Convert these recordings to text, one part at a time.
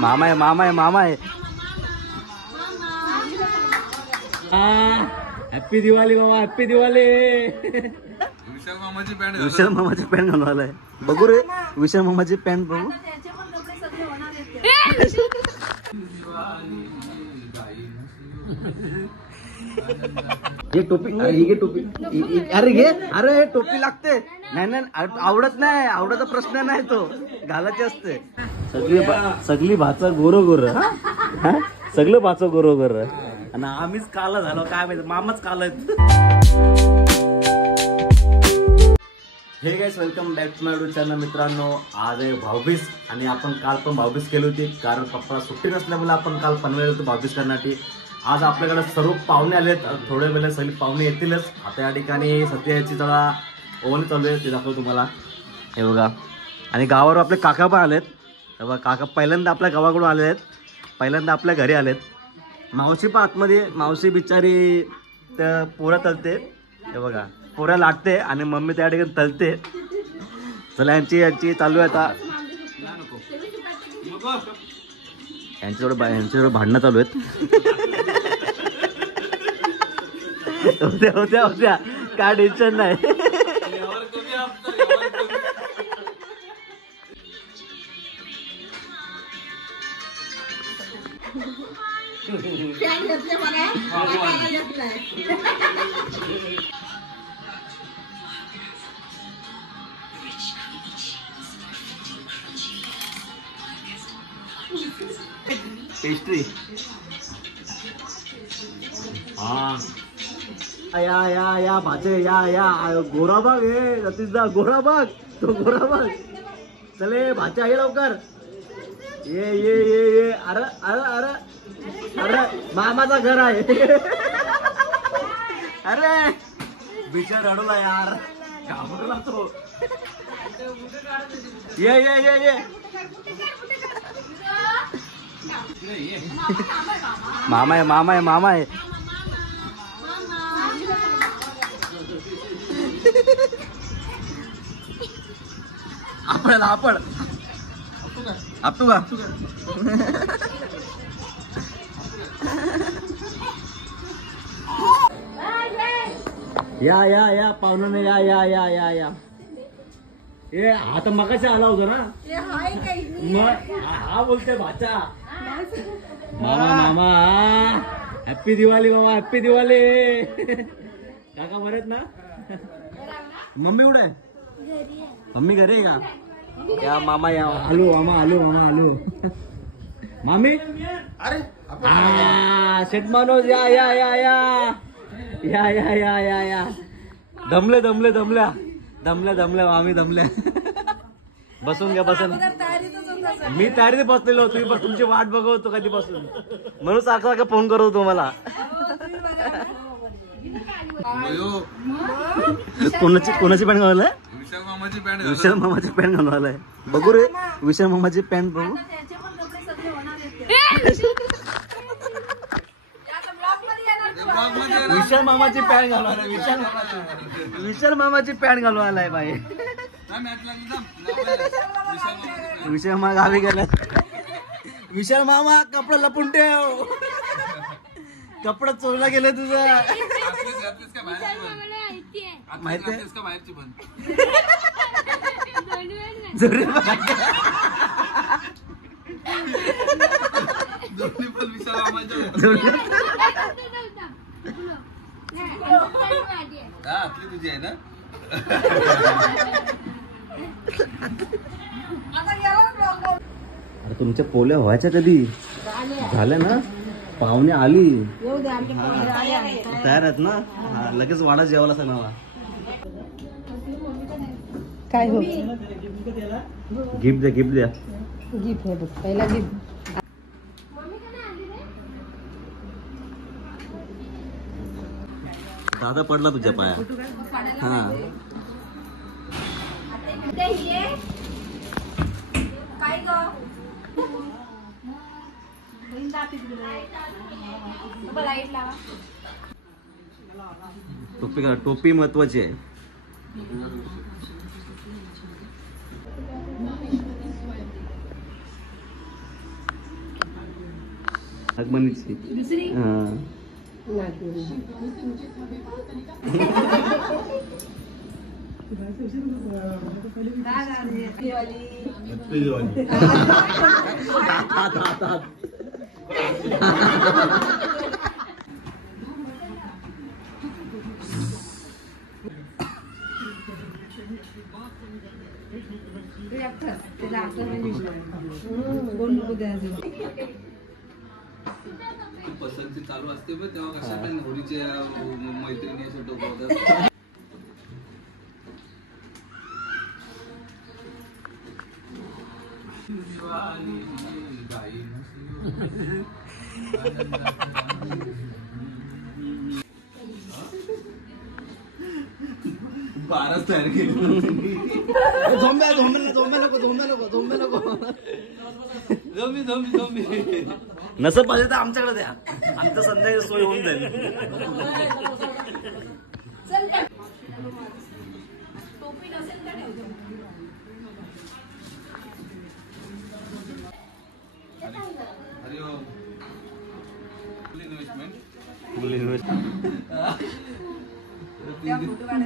मामा आहे मामा आहे मामा आहे. हॅप्पी दिवाळी मामा, हॅप्पी दिवाळी. विशाल मामाची पॅन्ट घालून आलाय. बघू रे विशाल मामाची पॅन्ट बघू. टोपी घे टोपी. अरे घे. अरे टोपी लागते. नाही नाही आवडत नाही. आवडाचा प्रश्न नाही तो, घालायचे असते. सगळी भाचा गोरो गोर. सगळं भाचा गोरो गोर आणि आम्हीच काला झालो काय माहिती. मामाच काला. Hey guys welcome back to my YouTube channel. मित्रांनो आज आहे भाऊबीज आणि आपण काल पण भाऊबीज केली होती कारण पप्पा सुट्टी नसल्यामुळे आपण काल पनवेल होतो भाऊबीज करण्यासाठी. आज आपल्याकडे सर्व पाहुणे आलेत. थोड्या वेळेला सगळे पाहुणे येतीलच. आता या ठिकाणी सत्याची जरा ओव्हन चालू आहे ते दाखवतो तुम्हाला. हे बघा. आणि गावावर आपले काका पण आलेत. हे बघा काका पहिल्यांदा आपल्या गावाकडून आले आहेत. पहिल्यांदा आपल्या घरी आलेत. मावशी पण आतमध्ये. मावशी बिचारी त्या पोऱ्या तलते. हे बघा पोऱ्या लाटते आणि मम्मी त्या ठिकाणी तलते. चला यांची चालू आहे आता. यांच्याजवळ भांडणं चालू आहेत. होत्या काय टेन्शन नाही. पेस्ट्री. या भाचे या गोराबाग हे सतीशदा गोराबाग. तो गोराबाग. चले भाच्या ये लवकर. ये अरे अरे अरे अरे मामाचा घर आहे. अरे बिचार रडवला यार. घाबरला तो. ये मामा आहे मामा आहे मामा आहे. आपण आपटू का. या पाहुणे या. ए हा तर मगाशी आला होता ना. मग हा बोलते भाचा. मामा हॅप्पी दिवाळी मामा, हॅप्पी दिवाळी. काका बरेत ना. मम्मी कुठे आहे. मम्मी घरी आहे का. या मामा या. आलो मामा. मामी अरे शेट मानोज या. दमल्या मामी दमल्या. बसून घ्या बसून. मी तयारीत बसलेलो होतो. तुमची वाट बघवतो कधीपासून म्हणून सारखा फोन करतो तुम्हाला. कोणाची पॅन्ट घालून आलाय. विशाल मामाची पॅन्ट घालून आलाय. बघू रे विशाल मामाची पॅन्ट बघू. विशाल मामाची पॅन्ट घालून आलाय. विशाल मामाची पॅन्ट घालून आलाय बाई. विशाल मामा गावी गेला. विशाल मामा कपडा लपून ठेव. कपडा चोरला गेला तुझा माहिती आहे. तुझी आहे ना. अरे तुमच्या पोल्या व्हायच्या कधी झाल्या ना. पाहुणे आली तयार आहेत ना. लगेच वाडा जेवायला सांगावा. काय हो गिफ्ट द्या. गिफ्ट आहे बघ. पहिला गिफ्ट. दादा पडला तुझ्या पाया. हा टोपी महत्वाची आहे. नागमणीची दुसरी हा. पसंती चालू असते पण तेव्हा कशा पण होळीच्या मैत्रिणी असं डोकवतात. बाराच तयार केली. नसं पाहिजे तर आमच्याकडे द्या, आमचं संध्याकाळी सोय होऊन जाईल.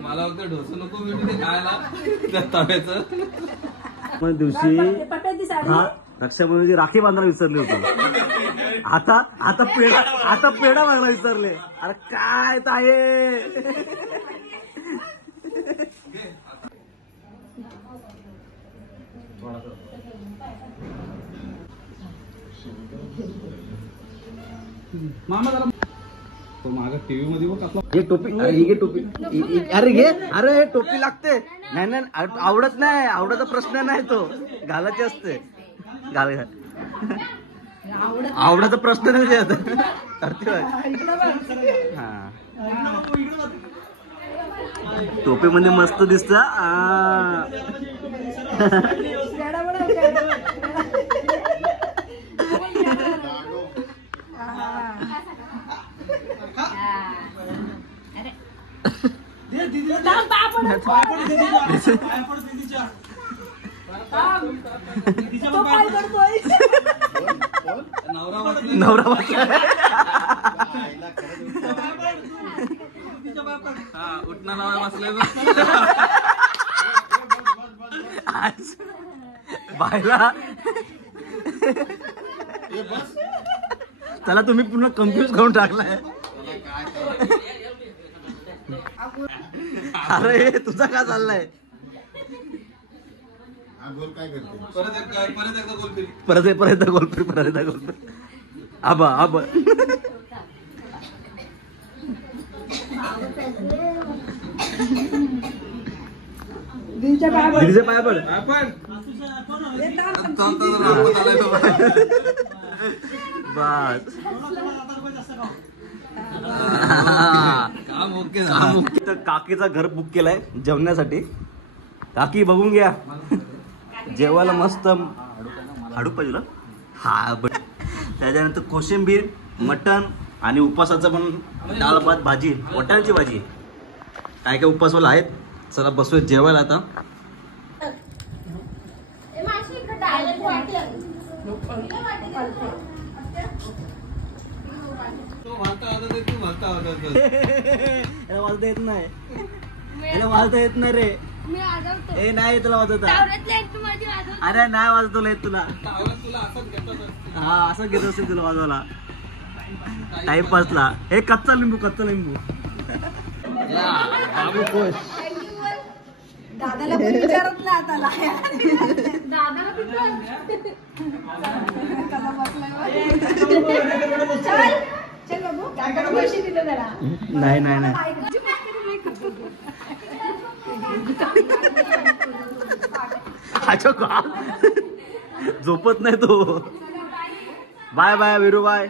मला फक्त ढोसं नको भेटू ते खायला त्या तव्याचं. दिवशी हा रक्षाबंधनची राखी बांधायला विसरले होते. आता पेढा मागला विसरले. अरे काय ताये, मामा जरा तो माग टीव्ही मध्ये बघ आपला हे टोपी, अरे ही घे टोपी. अरे घे, अरे हे टोपी लागते. नाही आवडत नाही, आवडाचा प्रश्न नाही, तो घालायची असते. घाल आवडाचा प्रश्न नाही आता. हा टोपी मध्ये मस्त दिसत. नवरा उठणं लावा बसले आज बायला त्याला तुम्ही पूर्ण कन्फ्युज करून टाकलाय. अरे तुझा काय चाललाय? परत एकदा गोलफिरी. आबा दीदीच्या पाया पड. बस काम ओके. तर काकीचा घर बुक केलाय जेवण्यासाठी. काकी बघून घ्या, जेवायला मस्त हाडू पाहिजे. हा बट त्याच्यानंतर कोशिंबीर, मटण आणि उपासाचं पण डाळ भात भाजी, वटाण्याची भाजी. काय काय उपासवाला आहेत. चला बसूया जेवायला आता. याला वाजता येत नाही, रे. ए नाही तुला वाजवता. अरे नाही वाजत तुला, येत तुला. हा असं घेत असेल तुला वाजवायला टाइमपासला. हे कच्चा लिंबू. बाबू खुश. दादाला पण विचारत ना आता. नाही झोपत नाही तो. Bye bye Viru, bye.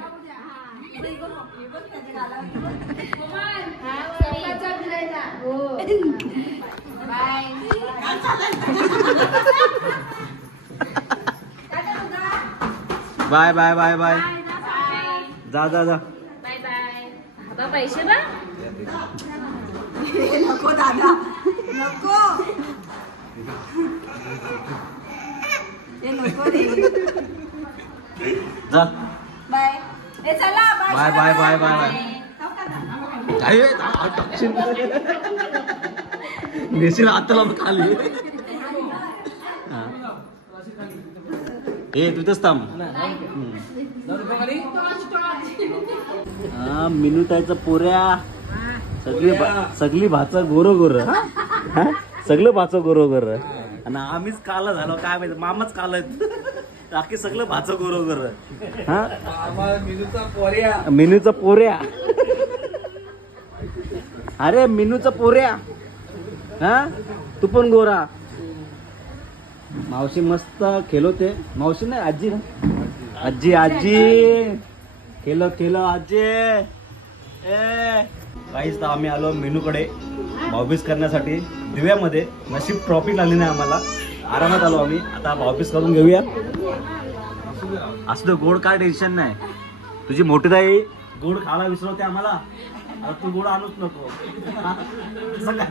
Bye bye bye bye. जा जा जा. Bye bye. बाबा पैसे बा. नको दादा, नको. हे नको रे. जा. बाय. ए bye bye bye bye bye नेशील आता खाली ए तुझंच थांब हा मिनू ताईचा पोऱ्या सगळी भाचा गोरो गोर सगळं भाचं गोरो गोर आणि आम्हीच काला झालो काय माहिती मामाच काल बाकी सगळं भाचं गोरो गोर हा मिनूचा पोऱ्या अरे मिनूचा पोऱ्या हा तू पण गोरा मावशी मस्त खेळवते मावशी नाही आजी ना आजी आजी खेळ आजी ए काहीच तर आम्ही आलो मेनूकडे भाऊबीज करण्यासाठी दिव्यामध्ये नशीब ट्रॉफी लागली नाही आम्हाला आरामात आलो आम्ही आता भाऊबीज करून घेऊया असं तर गोड काय टेन्शन नाही तुझी मोठी ताई गोड खायला विसरवते आम्हाला आता तू गोड आणूच नको असं काय